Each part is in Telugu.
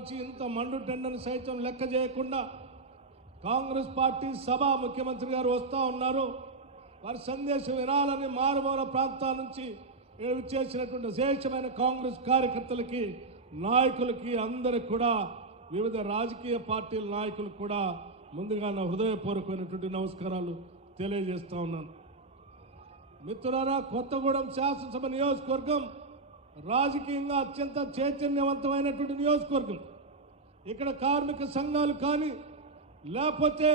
నుంచి ఇంత మండుటెండను సైతం లెక్క చేయకుండా కాంగ్రెస్ పార్టీ సభ ముఖ్యమంత్రి గారు వస్తూ ఉన్నారు. వారి సందేశం వినాలని మారుమూల ప్రాంతాల నుంచి చేసినటువంటి విశేషమైన కాంగ్రెస్ కార్యకర్తలకి, నాయకులకి, అందరికి కూడా వివిధ రాజకీయ పార్టీల నాయకులకు కూడా ముందుగా నా హృదయపూర్వకమైనటువంటి నమస్కారాలు తెలియజేస్తా ఉన్నాను. మిత్రులారా, కొత్తగూడెం శాసనసభ నియోజకవర్గం రాజకీయంగా అత్యంత చైతన్యవంతమైనటువంటి నియోజకవర్గం. ఇక్కడ కార్మిక సంఘాలు కానీ, లేకపోతే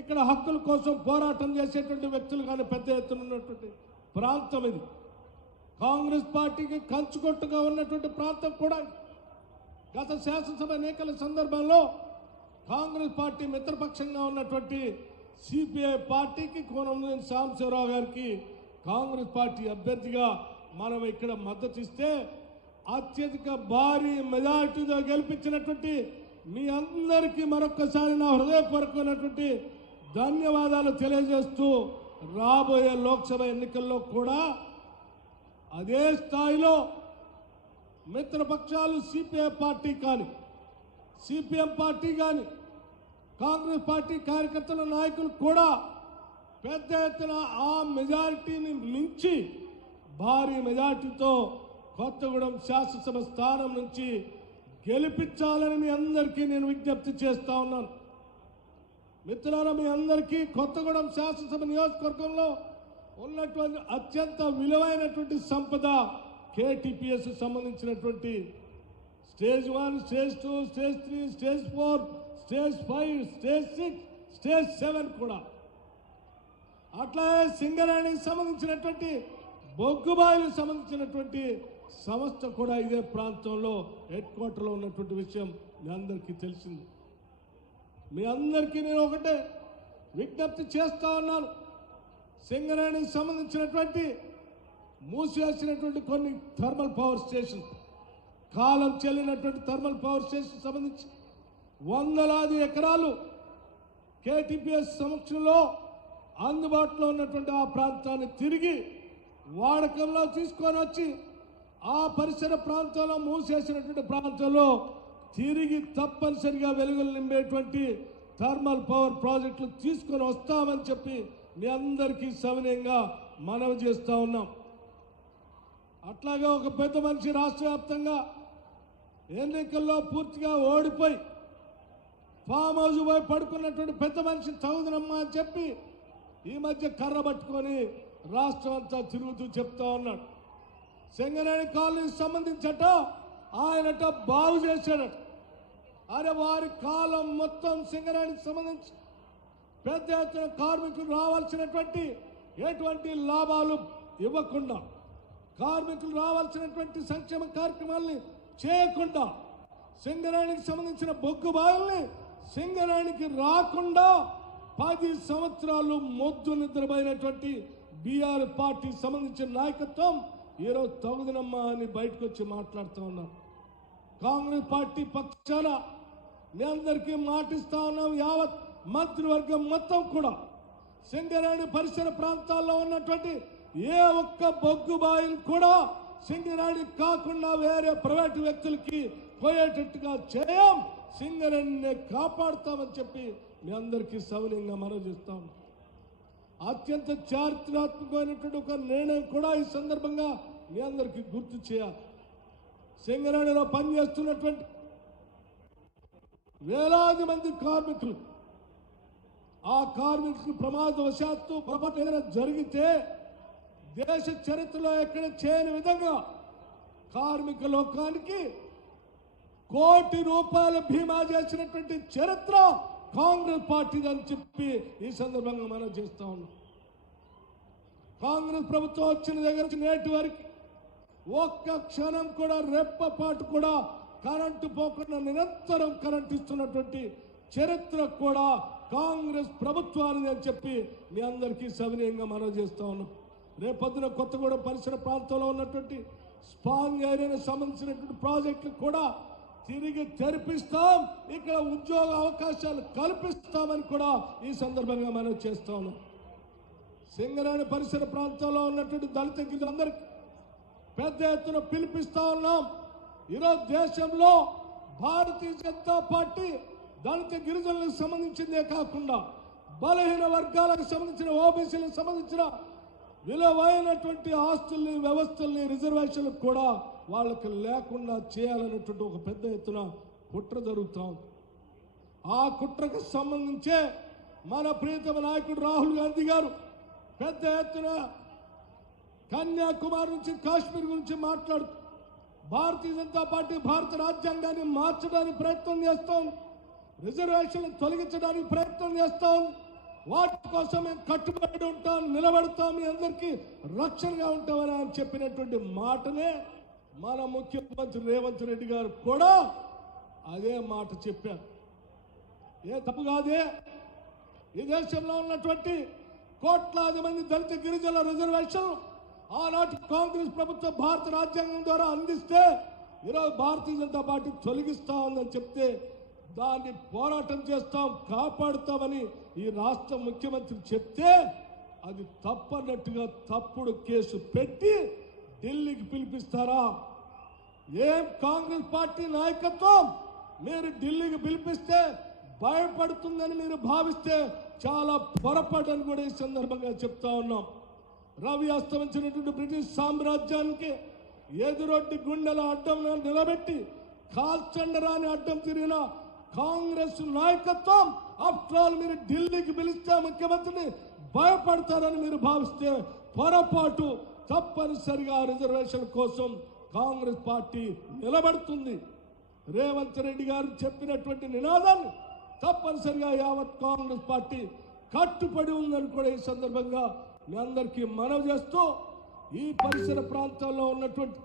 ఇక్కడ హక్కుల కోసం పోరాటం చేసేటువంటి వ్యక్తులు కానీ పెద్ద ఎత్తున ఉన్నటువంటి ప్రాంతం ఇది. కాంగ్రెస్ పార్టీకి కంచుకొట్టుగా ఉన్నటువంటి ప్రాంతం కూడా. గత శాసనసభ ఎన్నికల సందర్భంలో కాంగ్రెస్ పార్టీ మిత్రపక్షంగా ఉన్నటువంటి సిపిఐ పార్టీకి కోనంనేని సాంబశివరావు గారికి కాంగ్రెస్ పార్టీ అభ్యర్థిగా మనం ఇక్కడ మద్దతు ఇస్తే అత్యధిక భారీ మెజారిటీతో గెలిపించినటువంటి మీ అందరికీ మరొక్కసారి నా హృదయపూర్వకమైనటువంటి ధన్యవాదాలు తెలియజేస్తూ, రాబోయే లోక్సభ ఎన్నికల్లో కూడా అదే స్థాయిలో మిత్రపక్షాలు సిపిఐ పార్టీ కానీ, సిపిఎం పార్టీ కానీ, కాంగ్రెస్ పార్టీ కార్యకర్తల నాయకులు కూడా పెద్ద ఎత్తున ఆ మెజారిటీని మించి భారీ మెజారిటీతో కొత్తగూడెం శాసనసభ స్థానం నుంచి గెలిపించాలని మీ అందరికీ నేను విజ్ఞప్తి చేస్తా ఉన్నాను. మిత్రులారా, మీ అందరికీ కొత్తగూడెం శాసనసభ నియోజకవర్గంలో ఉన్నటువంటి అత్యంత విలువైనటువంటి సంపద కేటీపీఎస్ సంబంధించినటువంటి stage 1, stage 2, stage 3, stage 4, stage 5, stage 6, stage 7 కూడా. అట్లాగే సింగరేణికి సంబంధించినటువంటి బొగ్గుబాయిలకు సంబంధించినటువంటి సంస్థ కూడా ఇదే ప్రాంతంలో హెడ్ క్వార్టర్లో ఉన్నటువంటి విషయం మీ అందరికీ తెలిసింది. మీ అందరికీ నేను ఒకటే విజ్ఞప్తి చేస్తా ఉన్నాను. సింగరేణికి సంబంధించినటువంటి మూసివేసినటువంటి కొన్ని థర్మల్ పవర్ స్టేషన్, కాలం చెల్లినటువంటి థర్మల్ పవర్ స్టేషన్ సంబంధించి వందలాది ఎకరాలు కేటీపీఎస్ సమక్షంలో అందుబాటులో ఉన్నటువంటి ఆ ప్రాంతాన్ని తిరిగి వాడకంలో తీసుకొని వచ్చి ఆ పరిసర ప్రాంతంలో మూసేసినటువంటి ప్రాంతంలో తిరిగి తప్పనిసరిగా వెలుగులు నింపేటువంటి థర్మల్ పవర్ ప్రాజెక్టులు తీసుకొని వస్తామని చెప్పి మీ అందరికీ సవినయంగా మనవి చేస్తూ ఉన్నాం. అట్లాగే ఒక పెద్ద మనిషి రాష్ట్ర వ్యాప్తంగా ఎన్నికల్లో పూర్తిగా ఓడిపోయి ఫామ్ హౌస్ పోయి పడుకున్నటువంటి పెద్ద మనిషి తగుదనమ్మా అని చెప్పి ఈ మధ్య కర్ర పట్టుకొని రాష్ట్రం అంతా తిరుగుతూ చెప్తా ఉన్నాడు. సింగరేణి కాలనీకి సంబంధించట ఆయనట బాగు చేశాడట. అరే, వారి కాలం మొత్తం సింగరేణికి సంబంధించి పెద్ద ఎత్తున కార్మికులు రావాల్సినటువంటి ఎటువంటి లాభాలు ఇవ్వకుండా, కార్మికులు రావాల్సినటువంటి సంక్షేమ కార్యక్రమాల్ని చేయకుండా, సింగరేణికి సంబంధించిన బొగ్గు బాయల్ని సింగరేణికి రాకుండా 10 సంవత్సరాలు మొద్దు నిద్రపోయినటువంటి బీఆర్ పార్టీ సంబంధించిన నాయకత్వం ఈరోజు తగుదనమ్మా అని బయటకు వచ్చి మాట్లాడుతూ ఉన్నారు. కాంగ్రెస్ పార్టీ పక్షాన మీ అందరికీ మాటిస్తా ఉన్నాం. యావత్ మంత్రివర్గం మొత్తం కూడా సింగరేణి పరిసర ప్రాంతాల్లో ఉన్నటువంటి ఏ ఒక్క బొగ్గు బాయిలు కూడా సింగరేణి కాకుండా వేరే ప్రైవేటు వ్యక్తులకి పోయేటట్టుగా చేయం, సింగరేణిని కాపాడుతామని చెప్పి మీ అందరికీ సవినయంగా మనవి చేస్తాం. అత్యంత చారిత్రాత్మకమైనటువంటి ఒక నిర్ణయం కూడా ఈ సందర్భంగా మీ అందరికీ గుర్తు చేయాలి. సింగరేణిలో పనిచేస్తున్నటువంటి వేలాది మంది కార్మికులు, ఆ కార్మికులు ప్రమాదవశాత్తు పొరపాటు ఏదైనా జరిగితే దేశ చరిత్రలో ఎక్కడ చేయని విధంగా కార్మిక లోకానికి ₹1 కోటి బీమా చేసినటువంటి చరిత్ర కాంగ్రెస్ పార్టీది అని చెప్పి ఈ సందర్భంగా మనం చేస్తా ఉన్నాం. కాంగ్రెస్ ప్రభుత్వం వచ్చిన దగ్గర నుంచి నేటి వరకు ఒక్క క్షణం కూడా రెప్పపాటు కూడా కరెంటు పోకుండా నిరంతరం కరెంటు ఇస్తున్నటువంటి చరిత్ర కూడా కాంగ్రెస్ ప్రభుత్వానికి అని చెప్పి మీ అందరికీ సవినయంగా మనం చేస్తా ఉన్నాం. రేపొద్దున కొత్తగూడెం పరిసర ప్రాంతంలో ఉన్నటువంటి స్పాంగ్ ఏరియాకి సంబంధించినటువంటి ప్రాజెక్టులు కూడా తిరిగి తెరిపిస్తాం, ఇక్కడ ఉద్యోగ అవకాశాలు కల్పిస్తామని కూడా ఈ సందర్భంగా మనం చేస్తా ఉన్నాం. సింగరేణి పరిసర ప్రాంతాల్లో ఉన్నటువంటి దళిత గిరిజనులందరికీ పెద్ద ఎత్తున పిలిపిస్తా ఉన్నాం. ఈరోజు దేశంలో భారతీయ జనతా పార్టీ దళిత గిరిజనులకు సంబంధించిందే కాకుండా బలహీన వర్గాలకు సంబంధించిన ఓబీసీలకు సంబంధించిన విలువైనటువంటి ఆస్తుల్ని వ్యవస్థల్ని రిజర్వేషన్లు కూడా వాళ్ళకి లేకుండా చేయాలనేటువంటి ఒక పెద్ద ఎత్తున కుట్ర జరుగుతాం. ఆ కుట్రకు సంబంధించే మన ప్రియతమ నాయకుడు రాహుల్ గాంధీ గారు పెద్ద ఎత్తున కన్యాకుమారి నుంచి కాశ్మీర్ గురించి మాట్లాడుతూ భారతీయ జనతా పార్టీ భారత రాజ్యాంగాన్ని మార్చడానికి ప్రయత్నం చేస్తాం, రిజర్వేషన్లు తొలగించడానికి ప్రయత్నం చేస్తాం, వాటి కోసం మేము కట్టుబడి ఉంటాం, నిలబడతాం, మీ అందరికీ రక్షణగా ఉంటామని ఆయన చెప్పినటువంటి మాటనే మన ముఖ్యమంత్రి రేవంత్ రెడ్డి గారు కూడా అదే మాట చెప్పారు. ఏ తప్పు కాదే. ఈ దేశంలో ఉన్నటువంటి కోట్లాది మంది దళిత గిరిజనుల రిజర్వేషన్ ఆనాటి కాంగ్రెస్ ప్రభుత్వం భారత రాజ్యాంగం ద్వారా అందిస్తే ఈరోజు భారతీయ జనతా పార్టీ తొలగిస్తా ఉందని చెప్తే దాన్ని పోరాటం చేస్తాం, కాపాడుతామని ఈ రాష్ట్ర ముఖ్యమంత్రి చెప్తే అది తప్పన్నట్టుగా తప్పుడు కేసు పెట్టి ఢిల్లీకి పిలిపిస్తారా? ఏం కాంగ్రెస్ పార్టీ నాయకత్వం మీరు ఢిల్లీకి పిలిపిస్తే భయపడుతుందని మీరు భావిస్తే చాలా పొరపాటు అని కూడా ఈ సందర్భంగా చెప్తా ఉన్నాం. రవి అస్తమించినటువంటి బ్రిటిష్ సామ్రాజ్యానికి ఎదురొడ్డి గుండెల అడ్డం నిలబెట్టి కాల్చండరాని అడ్డం తిరిగిన కాంగ్రెస్ నాయకత్వం ఆఫ్టర్ ఆల్ మీరు ఢిల్లీకి పిలిస్తే ముఖ్యమంత్రిని భయపడతారని మీరు భావిస్తే పొరపాటు. తప్పనిసరిగా రిజర్వేషన్ కోసం కాంగ్రెస్ పార్టీ నిలబడుతుంది. రేవంత్ రెడ్డి గారు చెప్పినటువంటి నినాదాన్ని తప్పనిసరిగా యావత్ కాంగ్రెస్ పార్టీ కట్టుబడి ఉందని కూడా ఈ సందర్భంగా మీ అందరికీ మనవి చేస్తూ ఈ పరిసర ప్రాంతాల్లో ఉన్నటువంటి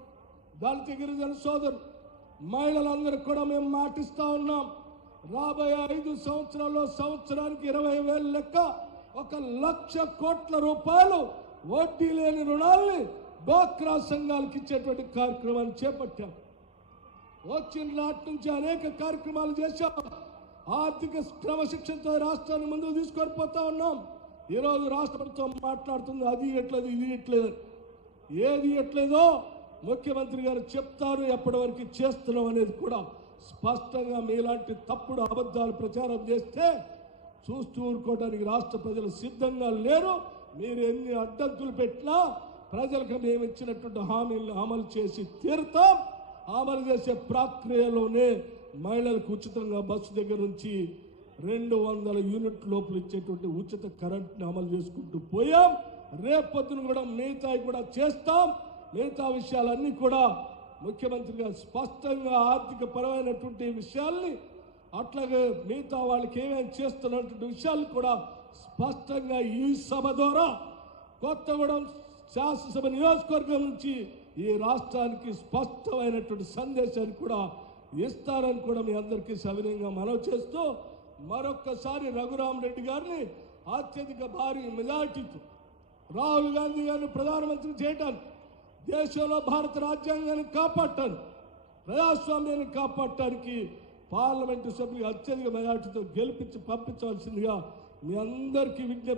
దళిత గిరిజన సోదరు మహిళలందరికీ కూడా మేము మాటిస్తా ఉన్నాం. రాబోయే 5 సంవత్సరాల్లో సంవత్సరానికి 20,000 లెక్క 1,00,000 కోట్ల రూపాయలు వడ్డీ లేని రుణాల్ని డ్వాక్రా సంఘాలకు ఇచ్చేటువంటి కార్యక్రమాన్ని చేపట్టాం. వచ్చిన నాటి నుంచి అనేక కార్యక్రమాలు చేశాం. ఆర్థిక క్రమశిక్షణతో రాష్ట్రాన్ని ముందుకు తీసుకొని పోతా ఉన్నాం. ఈరోజు రాష్ట్ర ప్రభుత్వం మాట్లాడుతుంది అది ఎట్లేదు ఇది ఎట్లేదు. ఏది ఎట్లేదో ముఖ్యమంత్రి గారు చెప్తారు, ఎప్పటి వరకు చేస్తున్నాం అనేది కూడా స్పష్టంగా మీలాంటి తప్పుడు అబద్ధాలు ప్రచారం చేస్తే చూస్తూ ఊరుకోవడానికి రాష్ట్ర ప్రజలు సిద్ధంగా లేరు. మీరు ఎన్ని అడ్డంకులు పెట్టినా ప్రజలకు మేము ఇచ్చినటువంటి హామీలను అమలు చేసి తీరుతాం. అమలు చేసే ప్రక్రియలోనే మహిళలకు ఉచితంగా బస్సు దగ్గర నుంచి 200 యూనిట్ లోపల ఇచ్చేటువంటి ఉచిత కరెంట్ని అమలు చేసుకుంటూ పోయాం. రేపొద్దున కూడా మిగతాయి కూడా చేస్తాం. మిగతా విషయాలన్నీ కూడా ముఖ్యమంత్రి గారు స్పష్టంగా ఆర్థిక పరమైనటువంటి విషయాల్ని అట్లాగే మిగతా వాళ్ళకి ఏమేమి చేస్తున్నటువంటి విషయాలు కూడా స్పష్టంగా ఈ సభ ద్వారా కొత్తగూడెం శాసనసభ నియోజకవర్గం నుంచి ఈ రాష్ట్రానికి స్పష్టమైనటువంటి సందేశాన్ని కూడా ఇస్తారని కూడా మీ అందరికీ సవినయంగా మనవి చేస్తూ మరొక్కసారి రఘురామ్ రెడ్డి గారిని అత్యధిక భారీ మెజార్టీతో రాహుల్ గాంధీ గారిని ప్రధానమంత్రి చేయటానికి, దేశంలో భారత రాజ్యాంగాన్ని కాపాడటానికి, ప్రజాస్వామ్యాన్ని కాపాడటానికి పార్లమెంటు సభ్యులు అత్యధిక మెజార్టీతో గెలిపించి పంపించవలసిందిగా మీ అందరికీ విజ్ఞప్తి